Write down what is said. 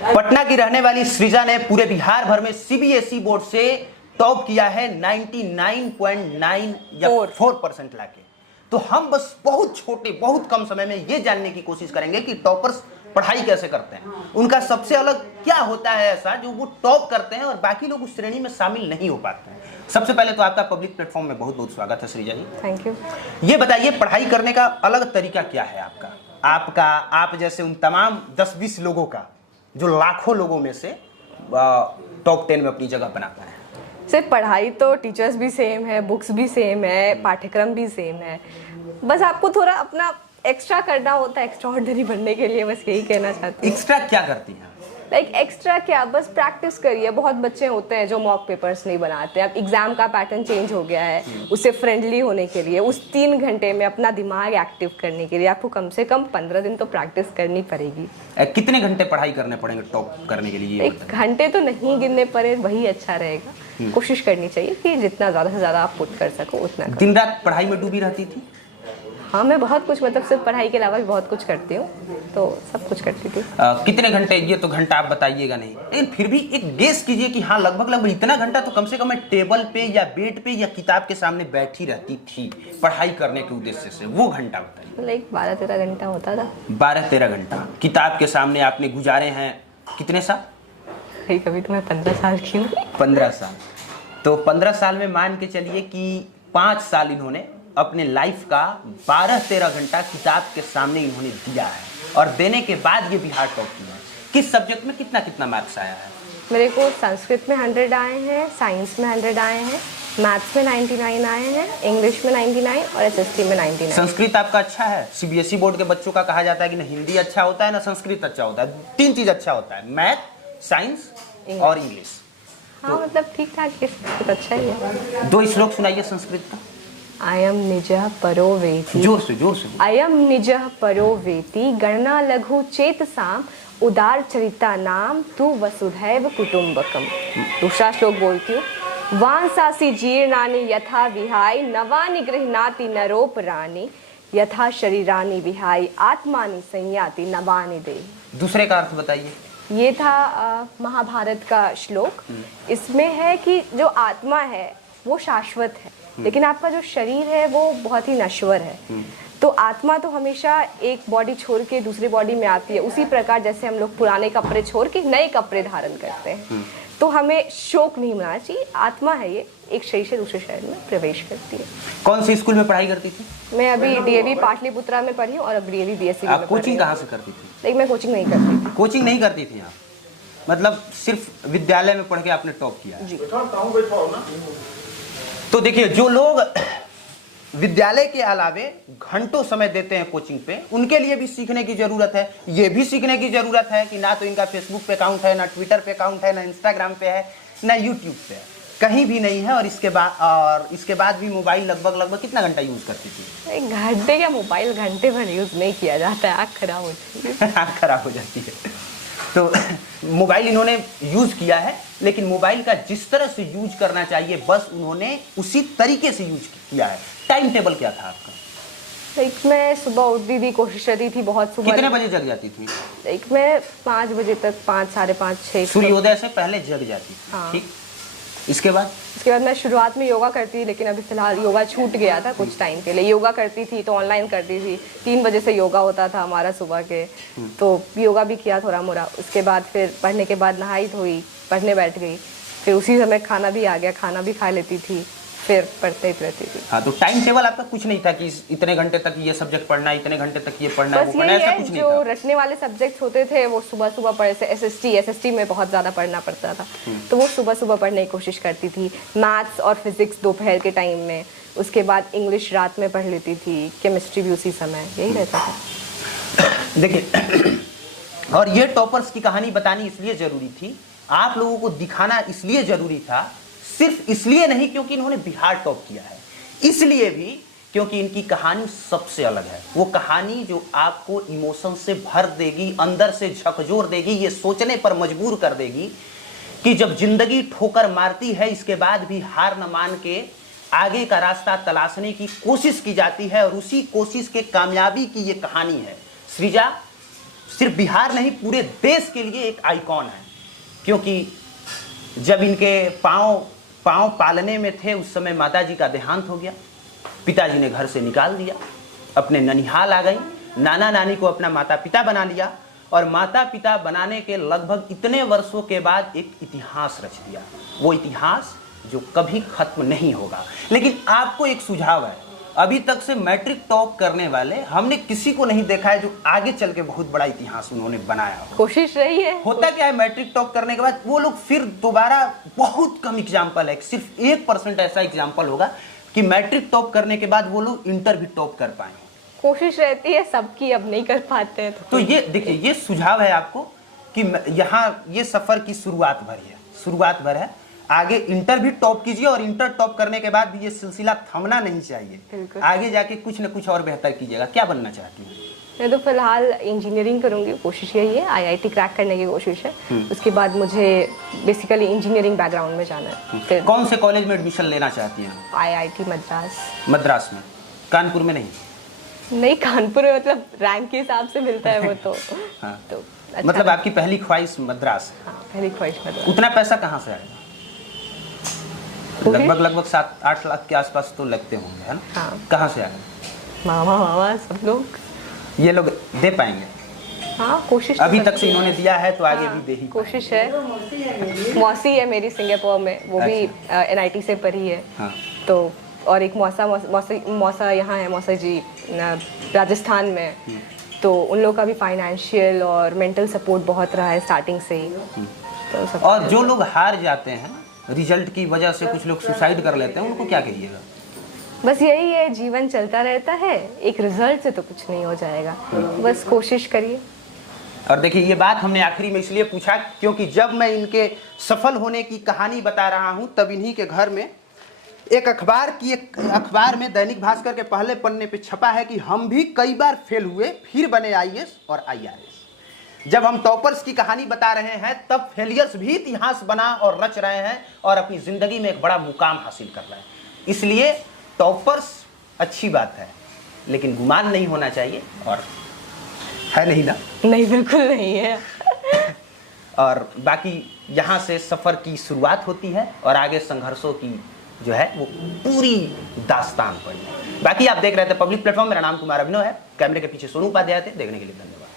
पटना की रहने वाली सृजा ने पूरे बिहार भर में सीबीएसई बोर्ड से टॉप किया है 99.9 या 4% लाके। तो हम बस बहुत छोटे बहुत कम समय में ये जानने की कोशिश करेंगे कि टॉपर्स पढ़ाई कैसे करते हैं, उनका सबसे अलग क्या होता है ऐसा जो वो टॉप करते हैं और बाकी लोग उस श्रेणी में शामिल नहीं हो पाते हैं। सबसे पहले तो आपका पब्लिक प्लेटफॉर्म में बहुत बहुत स्वागत है सृजा जी। Thank you. ये बताइए पढ़ाई करने का अलग तरीका क्या है आपका आप जैसे उन तमाम 10-20 लोगों का जो लाखों लोगों में से टॉप 10 में अपनी जगह बनाता है। सिर्फ पढ़ाई तो टीचर्स भी सेम है, बुक्स भी सेम है, पाठ्यक्रम भी सेम है, बस आपको थोड़ा अपना एक्स्ट्रा करना होता है एक्स्ट्रा ऑर्डिनरी बनने के लिए। बस यही कहना चाहती हूँ। एक्स्ट्रा क्या करती हैं? लाइक एक्स्ट्रा क्या, बस प्रैक्टिस करिए। बहुत बच्चे होते हैं जो मॉक पेपर्स नहीं बनाते। अब एग्जाम का पैटर्न चेंज हो गया है, उससे फ्रेंडली होने के लिए उस 3 घंटे में अपना दिमाग एक्टिव करने के लिए आपको कम से कम 15 दिन तो प्रैक्टिस करनी पड़ेगी। कितने घंटे पढ़ाई करने पड़ेंगे टॉप करने के लिए? 1 घंटे तो नहीं गिनने पड़े, वही अच्छा रहेगा। कोशिश करनी चाहिए कि जितना ज़्यादा से ज़्यादा आप पुट कर सको उतना। दिन रात पढ़ाई में डूबी रहती थी? हाँ, मैं बहुत कुछ, मतलब सिर्फ पढ़ाई के अलावा भी बहुत कुछ करती हूँ, तो सब कुछ करती थी। कितने घंटे? ये तो घंटा आप बताइएगा नहीं, लेकिन फिर भी एक गेस कीजिए कि हाँ लगभग इतना घंटा तो कम से कम मैं टेबल पे या बेड पे या किताब के सामने बैठी रहती थी पढ़ाई करने के उद्देश्य से। वो घंटा बताइए। लाइक 12-13 घंटा होता था। 12-13 घंटा किताब के सामने आपने गुजारे हैं कितने साल? कभी तो मैं 15 साल की हूँ। 15 साल। तो 15 साल में मान के चलिए कि 5 साल इन्होंने अपने लाइफ का 12-13 घंटा किताब के सामने इन्होंने दिया है और देने के बाद ये बिहार टॉप किया है। किस सब्जेक्ट में कितना मार्क्स आया है? मेरे को संस्कृत में 100 आए हैं, साइंस में 100 आए हैं, मैथ्स में 99 आए हैं, इंग्लिश में 99 और एसएसटी में 99। संस्कृत आपका अच्छा है। सीबीएसई बोर्ड के बच्चों का कहा जाता है कि ना हिंदी अच्छा होता है ना संस्कृत अच्छा होता है। 3 चीज अच्छा होता है, मैथ, साइंस और इंग्लिश। हाँ, मतलब ठीक ठाक है, अच्छा ही है। 2 श्लोक सुनाइए संस्कृत का। अयम निजः परो वेति। जोर से। अयम निजः परो वेति गणना लघु चेतसाम उदार चरिता नाम तु वसुधैव कुटुंबकम। दूसरा श्लोक बोलती हूँ। वांसासी जीर्णानि यथा विहाय नवानि गृह्णाति नरोपराणि यथा शरीरानि विहाय आत्मानि संयाति नवानि देहि। दूसरे का अर्थ बताइए। ये था महाभारत का श्लोक। इसमें है कि जो आत्मा है वो शाश्वत है, लेकिन आपका जो शरीर है वो बहुत ही नश्वर है। तो आत्मा तो हमेशा एक बॉडी छोड़ के दूसरी बॉडी में आती है। उसी प्रकार जैसे हम लोग पुराने कपड़े छोड़ के नए कपड़े धारण करते हैं, तो हमें शोक नहीं मनाना चाहिए। आत्मा है ये, एक शरीर से दूसरे शरीर में प्रवेश करती है। कौन सी स्कूल में पढ़ाई करती थी? मैं अभी डीएवी पाटलिपुत्रा में पढ़ी और अब डीएवी बीएससी में। आप कोचिंग कहाँ से करती थी? लेकिन मैं कोचिंग नहीं करती थी। कोचिंग नहीं करती थी आप? मतलब सिर्फ विद्यालय में पढ़ के आपने टॉप किया? जी। तो देखिए, जो लोग विद्यालय के अलावे घंटों समय देते हैं कोचिंग पे, उनके लिए भी सीखने की जरूरत है। ये भी सीखने की जरूरत है कि ना तो इनका फेसबुक पे अकाउंट है, ना ट्विटर पे अकाउंट है, ना इंस्टाग्राम पे है, ना यूट्यूब पे है, कहीं भी नहीं है। और इसके बाद भी मोबाइल लगभग कितना घंटा यूज करती थी? 1 घंटे क्या, मोबाइल घंटे भर यूज नहीं किया जाता है, आँख खराब हो जाती है। आँख खराब हो जाती है। तो मोबाइल इन्होंने यूज किया है, लेकिन मोबाइल का जिस तरह से यूज करना चाहिए बस उन्होंने उसी तरीके से यूज किया है। टाइम टेबल क्या था आपका? लाइक मैं सुबह उठती थी, कोशिश करती थी बहुत सुबह। कितने बजे जग जाती थी? लाइक मैं 5 बजे तक, 5, साढ़े 5, 6 सूर्योदय से पहले जग जाती थी। हाँ। ठीक। इसके बाद मैं शुरुआत में योगा करती थी, लेकिन अभी फिलहाल योगा छूट गया था कुछ टाइम के लिए। योगा करती थी तो ऑनलाइन करती थी, 3 बजे से योगा होता था हमारा सुबह के, तो योगा भी किया थोड़ा मोड़ा। उसके बाद फिर पढ़ने के बाद नहाई धोई, पढ़ने बैठ गई, फिर उसी समय खाना भी आ गया, खाना भी खा लेती थी, फिर पढ़ते ही रहती थी। हाँ, तो टाइम टेबल आपका कुछ नहीं था कि इतने घंटे तक ये सब्जेक्ट पढ़ना है, इतने घंटे तक ये पढ़ना है, वो पढ़ना है, ऐसा कुछ नहीं था? जो रटने वाले सब्जेक्ट होते थे वो सुबह पढ़े से। एसएसटी में बहुत ज़्यादा पढ़ना पड़ता था, तो वो सुबह पढ़ने की कोशिश करती थी। मैथ्स और फिजिक्स दोपहर के टाइम में, उसके बाद इंग्लिश रात में पढ़ लेती थी, केमिस्ट्री भी उसी समय, यही रहता था। देखिए, और ये टॉपर्स की कहानी बतानी इसलिए जरूरी थी, आप लोगों को दिखाना इसलिए जरूरी था, सिर्फ इसलिए नहीं क्योंकि इन्होंने बिहार टॉप किया है, इसलिए भी क्योंकि इनकी कहानी सबसे अलग है। वो कहानी जो आपको इमोशन से भर देगी, अंदर से झकझोर देगी, ये सोचने पर मजबूर कर देगी कि जब जिंदगी ठोकर मारती है इसके बाद भी हार न मान के आगे का रास्ता तलाशने की कोशिश की जाती है, और उसी कोशिश के कामयाबी की ये कहानी है। सृजा, सिर्फ बिहार नहीं पूरे देश के लिए एक आइकॉन है, क्योंकि जब इनके पाँव पालने में थे उस समय माताजी का देहांत हो गया, पिताजी ने घर से निकाल दिया, अपने ननिहाल आ गई, नाना नानी को अपना माता पिता बना लिया और माता पिता बनाने के लगभग इतने वर्षों के बाद एक इतिहास रच दिया, वो इतिहास जो कभी खत्म नहीं होगा। लेकिन आपको एक सुझाव है, अभी तक से मैट्रिक टॉप करने वाले हमने किसी को नहीं देखा है जो आगे चल के बहुत बड़ा इतिहास उन्होंने बनाया हो। कोशिश रही है। होता क्या है, मैट्रिक टॉप करने के बाद वो लोग फिर दोबारा, बहुत कम एग्जाम्पल है, सिर्फ 1% ऐसा एग्जाम्पल होगा कि मैट्रिक टॉप करने के बाद वो लोग इंटर भी टॉप कर पाए। कोशिश रहती है सबकी, अब नहीं कर पाते हैं तो ये देखिए, ये सुझाव है आपको कि यहाँ ये सफर की शुरुआत भर है, आगे इंटर भी टॉप कीजिए और इंटर टॉप करने के बाद भी ये सिलसिला थमना नहीं चाहिए, आगे जाके कुछ न कुछ और बेहतर कीजिएगा। क्या बनना चाहती हैं? मैं तो फिलहाल इंजीनियरिंग करूंगी, कोशिश यही है, आईआईटी क्रैक करने की कोशिश है। उसके बाद मुझे बेसिकली इंजीनियरिंग बैकग्राउंड में जाना है। फिर कौन से कॉलेज में एडमिशन लेना चाहती हैं? आईआईटी मद्रास। मद्रास में? कानपुर में नहीं? कानपुर में मतलब रैंक के हिसाब से मिलता है वो तो। हाँ। तो अच्छा, मतलब आपकी पहली ख्वाहिश मद्रास है? हाँ, पहली ख्वाहिश मद्रास। उतना पैसा कहाँ से आएगा? लगभग 7-8 लाख के आसपास तो लगते होंगे, है ना? हाँ। कहाँ से आएगा? मामा सब लोग, ये लोग दे पाएंगे? हाँ कोशिश अभी तक से इन्होंने दिया है तो आगे भी दे ही कोशिश है। मौसी है मेरी सिंगापुर में, वो भी एनआईटी से पढ़ी है। हाँ। तो और एक मौसा यहाँ है, मौसा जी राजस्थान में। तो उन लोगों का भी फाइनेंशियल और मेंटल सपोर्ट बहुत रहा है स्टार्टिंग से ही। तो सब और जो लोग हार जाते हैं रिजल्ट की वजह से, कुछ लोग सुसाइड कर लेते हैं, उनको क्या कहिएगा? बस यही है, जीवन चलता रहता है, एक रिजल्ट से तो कुछ नहीं हो जाएगा, बस कोशिश करिए। और देखिए, ये बात हमने आखिरी में इसलिए पूछा क्योंकि जब मैं इनके सफल होने की कहानी बता रहा हूं तब इन्हीं के घर में एक अखबार में दैनिक भास्कर के पहले पन्ने पे छपा है कि हम भी कई बार फेल हुए, फिर बने आईएएस और आईआरएस। जब हम टॉपर्स की कहानी बता रहे हैं तब फेलियर्स भी इतिहास बना और रच रहे हैं और अपनी जिंदगी में एक बड़ा मुकाम हासिल कर रहे हैं। इसलिए टॉपर्स अच्छी बात है, लेकिन गुमान नहीं होना चाहिए, और है नहीं ना? नहीं, बिल्कुल नहीं है। और बाकी यहाँ से सफर की शुरुआत होती है और आगे संघर्षों की जो है वो पूरी दास्तान पड़ी है। बाकी आप देख रहे थे पब्लिक प्लेटफॉर्म, मेरा नाम कुमार अभिनव है, कैमरे के पीछे सोनू उपाध्याय थे। देखने के लिए धन्यवाद।